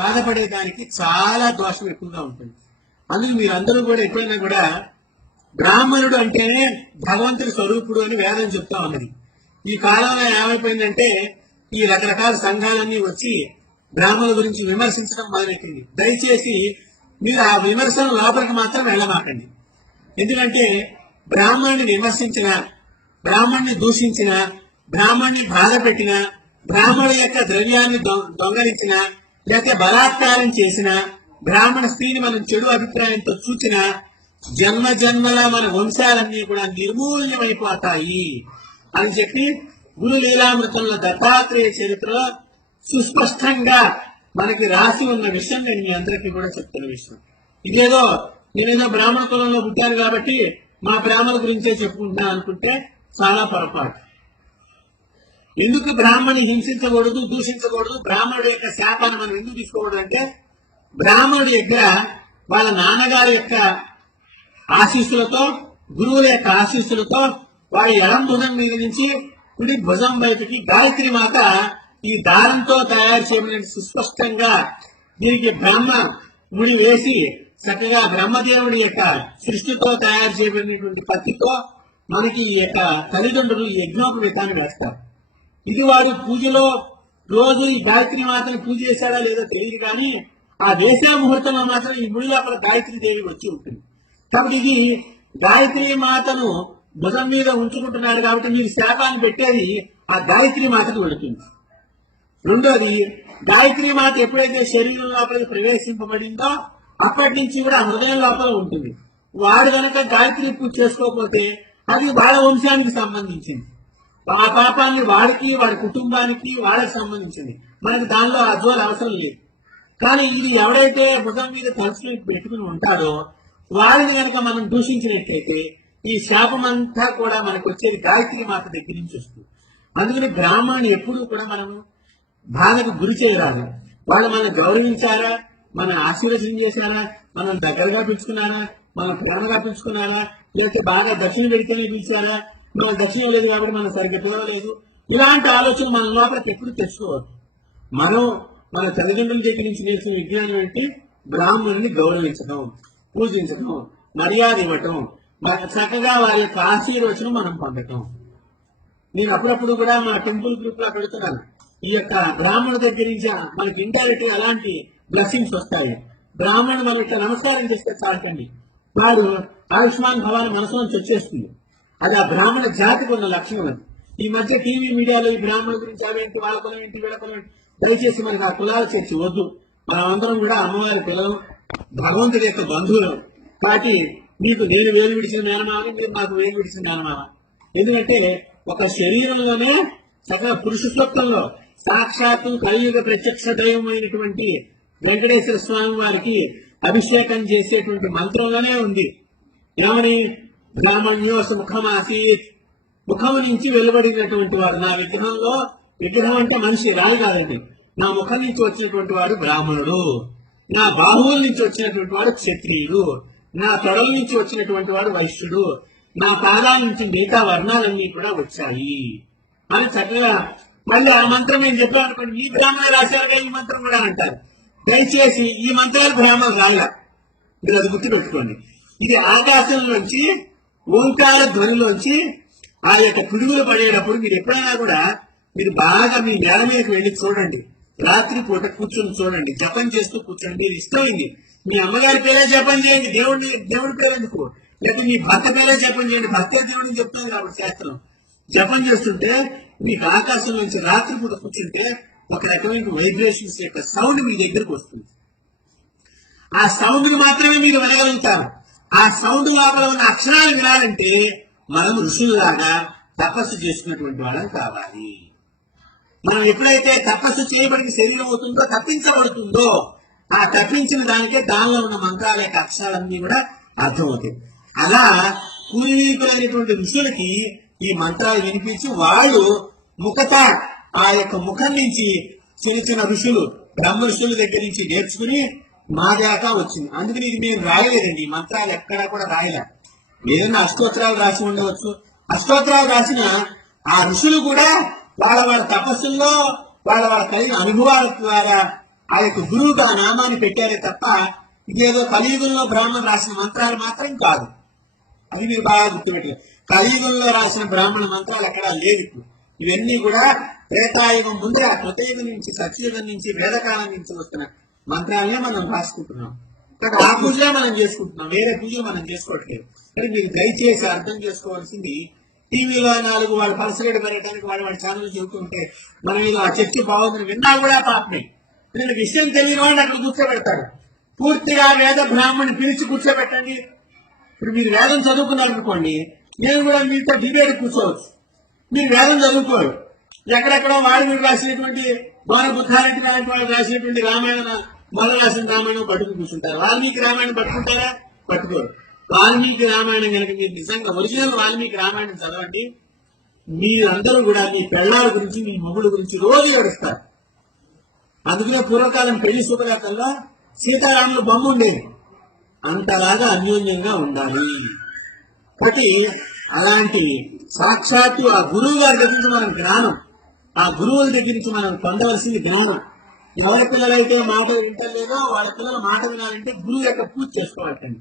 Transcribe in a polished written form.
బాధపడేదానికి చాలా దోషం ఎక్కువగా ఉంటుంది. అందుకు మీరందరూ కూడా ఎప్పుడైనా కూడా బ్రాహ్మణుడు అంటేనే భగవంతుడి స్వరూపుడు అని వేదం చెప్తా ఉన్నది. ఈ కాలంలో ఏమైపోయిందంటే ఈ రకరకాల సంఘాలన్నీ వచ్చి బ్రాహ్మణుల గురించి విమర్శించడం మొదలెట్టింది. దయచేసి మీరు ఆ విమర్శన లోపలికి మాత్రం వెళ్ళమాకండి. ఎందుకంటే బ్రాహ్మణుని విమర్శించిన, బ్రాహ్మణ్ణి దూషించిన, బ్రాహ్మణ్ణి బాధ పెట్టిన, బ్రాహ్మణుల యొక్క ద్రవ్యాన్ని దొంగలించిన, లేక బలాత్కారం చేసిన, బ్రాహ్మణ స్త్రీని మనం చెడు అభిప్రాయంతో చూచిన జన్మ జన్మల మన వంశాలన్నీ కూడా నిర్మూల్యమైపోతాయి అని చెప్పి గురు లీలామృతంలో దత్తాత్రేయ చరిత్రలో సుస్పష్టంగా మనకి రాసి ఉన్న విషయం నేను మీ అందరికీ కూడా చెప్తున్న విషయం. ఇదేదో నేనేదో బ్రాహ్మణ కులంలో పుట్టాను కాబట్టి మా బ్రాహ్మణుల గురించే చెప్పుకుంటున్నా అనుకుంటే చాలా పొరపాటు. ఎందుకు బ్రాహ్మణి హింసించకూడదు, దూషించకూడదు, బ్రాహ్మణుడి యొక్క శాపాన్ని మనం ఎందుకు తీసుకోకూడదు అంటే బ్రాహ్మణుడి దగ్గర వాళ్ళ నాన్నగారి యొక్క ఆశీస్సులతో, గురువుల యొక్క ఆశీస్సులతో వారి ఎడం భుజం మీద నుంచి కుడి భుజం వైపుకి గాయత్రి మాత ఈ దారంతో తయారు చేయబడిన సుస్పష్టంగా దీనికి బ్రహ్మ ముడి వేసి చక్కగా బ్రహ్మదేవుడి యొక్క సృష్టితో తయారు చేయబడినటువంటి పత్తితో మనకి ఈ యొక్క తల్లిదండ్రులు యజ్ఞోపవీతాన్ని వేస్తారు. ఇది వారు పూజలో రోజు ఈ గాయత్రి మాతను పూజ చేశారా లేదో తెలియదు, కానీ ఆ వేసే ముహూర్తంలో మాత్రం ఈ ముడి లోపల గాయత్రి దేవి వచ్చి ఉంటుంది. కాబట్టి ఇది గాయత్రి మాతను భుజం మీద ఉంచుకుంటున్నారు కాబట్టి మీరు శాపాన్ని పెట్టేది ఆ గాయత్రి మాతకు వెళుతుంది. రెండోది, గాయత్రి మాత ఎప్పుడైతే శరీరం లోపలికి ప్రవేశింపబడిందో అప్పటి నుంచి కూడా హృదయం లోపల ఉంటుంది. వాడు కనుక గాయత్రి పూజ చేసుకోకపోతే అది వాళ్ళ వంశానికి సంబంధించింది. ఆ పాపాన్ని వాడికి, వాడి కుటుంబానికి, వాళ్ళకి సంబంధించింది. మనకి దానిలో అజ్వాలు అవసరం లేదు. కానీ ఇది ఎవడైతే భుజం మీద తలుచులు పెట్టుకుని ఉంటారో వారిని కనుక మనం దూషించినట్లయితే ఈ శాపం అంతా కూడా మనకు వచ్చేది గాయత్రి మాత దగ్గర నుంచి వస్తుంది. అందుకని బ్రాహ్మణుని ఎప్పుడూ కూడా మనం బాధకు గురి చేయరాదు. వాళ్ళు మనం గౌరవించారా, మనం ఆశీర్వచనం చేశారా, మనం దగ్గరగా పిలుచుకున్నారా, మనం ప్రేమగా పిలుచుకున్నారా, లేకపోతే బాగా దక్షిణ పెడితేనే పిలిచారా, మనం దక్షిణ లేదు కాబట్టి మనం సరిగ్గా పిలవలేదు, ఇలాంటి ఆలోచన మన లోపలికి ఎప్పుడు తెచ్చుకోవద్దు. మనం మన తల్లిదండ్రుల దగ్గర నుంచి నేర్చిన విజ్ఞానం అంటే బ్రాహ్మణుని గౌరవించడం, పూజించడం, మర్యాద ఇవ్వటం, చక్కగా వారి యొక్క ఆశీర్వచనం మనం పొందటం. నేను అప్పుడప్పుడు కూడా మా టెంపుల్ గ్రూప్ లో పెడుతున్నాను. ఈ యొక్క బ్రాహ్మణుడి దగ్గర నుంచి మనకి ఇండైరెక్ట్ అలాంటి బ్లెస్సింగ్స్ వస్తాయి. బ్రాహ్మణుడు మనం ఇట్లా నమస్కారం చేస్తే చాలకండి, వాడు ఆయుష్మాన్ భవాన్ని మనసు నుంచి వచ్చేస్తుంది. అది ఆ బ్రాహ్మణ జాతికి ఉన్న లక్షణం. అది ఈ మధ్య టీవీ మీడియాలో ఈ బ్రాహ్మణుల గురించి అవేంటి, వాళ్ళ కులం ఏంటి, వీళ్ళ కులం ఏంటి, దయచేసి మనకి ఆ కులాల చర్చ వద్దు. మనమందరం కూడా అమ్మవారి పిల్లలు, భగవంతుడి యొక్క బంధువులు. కాబట్టి మీకు నేను వేలు విడిచిన మేనమామ, మీరు నాకు వేలు విడిచిన మేనమామ. ఎందుకంటే ఒక శరీరంలోనే చక్కగా పురుష సూక్తంలో సాక్షాత్తు కలియుగ ప్రత్యక్ష దైవమైనటువంటి వెంకటేశ్వర స్వామి వారికి అభిషేకం చేసేటువంటి మంత్రంలోనే ఉంది. ఏమని? బ్రాహ్మణ్యోస్ ముఖమాసీత్, ముఖం నుంచి వెలువడినటువంటి వాడు నా విగ్రహంలో, విగ్రహం అంటే మనిషి రాదు కాదండి, నా ముఖం నుంచి వచ్చినటువంటి వాడు బ్రాహ్మణుడు, నా బాహువుల నుంచి వచ్చినటువంటి వాడు క్షత్రియుడు, నా తొడల నుంచి వచ్చినటువంటి వాడు వైశ్యుడు, నా పాదాల నుంచి మిగతా వర్ణాలన్నీ కూడా వచ్చాయి అని చక్కగా. మళ్ళీ ఆ మంత్రం నేను చెప్పాను అనుకోండి, ఈ బ్రాహ్మణులు రాశారుగా ఈ మంత్రం కూడా అంటారు. దయచేసి ఈ మంత్రాలు బ్రాహ్మణులు రాగా, మీరు అది గుర్తుపెట్టుకోండి. ఇది ఆకాశం నుంచి ఓంకార ధ్వనిలోంచి ఆ యొక్క పిడుగులు పడేటప్పుడు మీరు ఎప్పుడైనా కూడా మీరు బాగా మీ నేల మీదకి వెళ్ళి చూడండి, రాత్రి పూట కూర్చొని చూడండి, జపం చేస్తూ కూర్చోండి. మీరు ఇష్టమైంది మీ అమ్మగారి పేరే జపం చేయండి, దేవుడి పేరు ఎందుకు, లేకపోతే మీ భర్త పేరే జపం చేయండి, భర్త దేవుడిని చెప్తాను కాబట్టి శాస్త్రం. జపం చేస్తుంటే మీకు ఆకాశం నుంచి రాత్రి పూట కూర్చుంటే ఒక రకమైన వైబ్రేషన్స్ యొక్క సౌండ్ మీ దగ్గరకు వస్తుంది. ఆ సౌండ్ మాత్రమే మీరు వినగలుగుతారు. ఆ సౌండ్ లోపల ఉన్న అక్షరాలు వినాలంటే మనం ఋషుల్లాగా తపస్సు చేసుకున్నటువంటి వాళ్ళం కావాలి. మనం ఎప్పుడైతే తపస్సు చేయబడిన శరీరం అవుతుందో, తప్పించబడుతుందో, ఆ తప్పించిన దానికే దానిలో ఉన్న మంత్రాల యొక్క అక్షరాలన్నీ కూడా అర్థమవుతాయి. అలా పూర్వీకులైనటువంటి ఋషులకి ఈ మంత్రాలు వినిపించి వాళ్ళు ముఖత ఆ యొక్క ముఖం నుంచి చిన్న చిన్న ఋషులు, బ్రహ్మ ఋషుల దగ్గర నుంచి నేర్చుకుని మా దాకా వచ్చింది. అందుకని ఇది మేము రాయలేదండి, ఈ మంత్రాలు ఎక్కడా కూడా రాయలే. ఏదైనా అష్టోత్తరాలు రాసి ఉండవచ్చు. అష్టోత్తరాలు రాసిన ఆ ఋషులు కూడా వాళ్ళ తపస్సుల్లో, వాళ్ళ కలిగిన అనుభవాల ద్వారా ఆ యొక్క గురువుకు ఆ నామాన్ని పెట్టారే తప్ప ఇదేదో కలియుగంలో బ్రాహ్మణులు రాసిన మంత్రాలు మాత్రం కాదు. అది మీరు బాగా గుర్తుపెట్టారు. కలియుగంలో రాసిన బ్రాహ్మణ మంత్రాలు ఎక్కడా లేదు. ఇప్పుడు ఇవన్నీ కూడా త్రేతాయుగం ముందే ఆ కృతయుగం నుంచి సత్యయుగం నుంచి వేదకాలం నుంచి వస్తున్న మంత్రాలనే మనం రాసుకుంటున్నాం. కాబట్టి ఆ పూజలే మనం చేసుకుంటున్నాం, వేరే పూజలు మనం చేసుకోవట్లేదు. కానీ మీరు దయచేసి అర్థం చేసుకోవాల్సింది, టీవీలో 4 వాళ్ళు పలసగడ పెరగడానికి వాడి ఛానల్ చెబుతుంటే మనం ఇది ఆ చర్చ బాగుందని విన్నా కూడా పాపమే. నేను విషయం తెలియని వాడిని అక్కడ కూర్చోబెడతాడు. పూర్తిగా వేద బ్రాహ్మణ్ని పిలిచి కూర్చోబెట్టండి. ఇప్పుడు మీరు వేదం చదువుకున్నారనుకోండి, నేను కూడా మీతో డిబేట్ కూర్చోవచ్చు. మీరు వేదం చదువుకోరు, ఎక్కడెక్కడో వాల్మీకి రాసినటువంటి గోన బుద్ధారెడ్డి లాంటి వాళ్ళు రాసినటువంటి రామాయణ మొదలు రాసిన రామాయణం పట్టుకు కూర్చుంటారు. వాల్మీకి రామాయణం పట్టుకుంటారా? పట్టుకోరు. వాల్మీకి రామాయణం కనుక మీరు నిజంగా ఒరిజినల్ వాల్మీకి రామాయణం చదవండి, మీరందరూ కూడా మీ పెళ్ళాల గురించి మీ మొగుడు గురించి రోజు ఏడుస్తారు. అందుకనే పూర్వకాలం పెళ్లి శుభయాత్రల్లో సీతారాములు బొమ్మ ఉండేది. అంతలాగా అన్యోన్యంగా ఉండాలి. కాబట్టి అలాంటి సాక్షాత్తు ఆ గురువు గారి దగ్గర నుంచి మనం జ్ఞానం, ఆ గురువుల దగ్గర నుంచి మనం పొందవలసింది జ్ఞానం. ఎవరి పిల్లలైతే మాట వింటలేదో వాళ్ళ పిల్లల మాట వినాలంటే గురువు యొక్క పూజ చేసుకోవాలండి.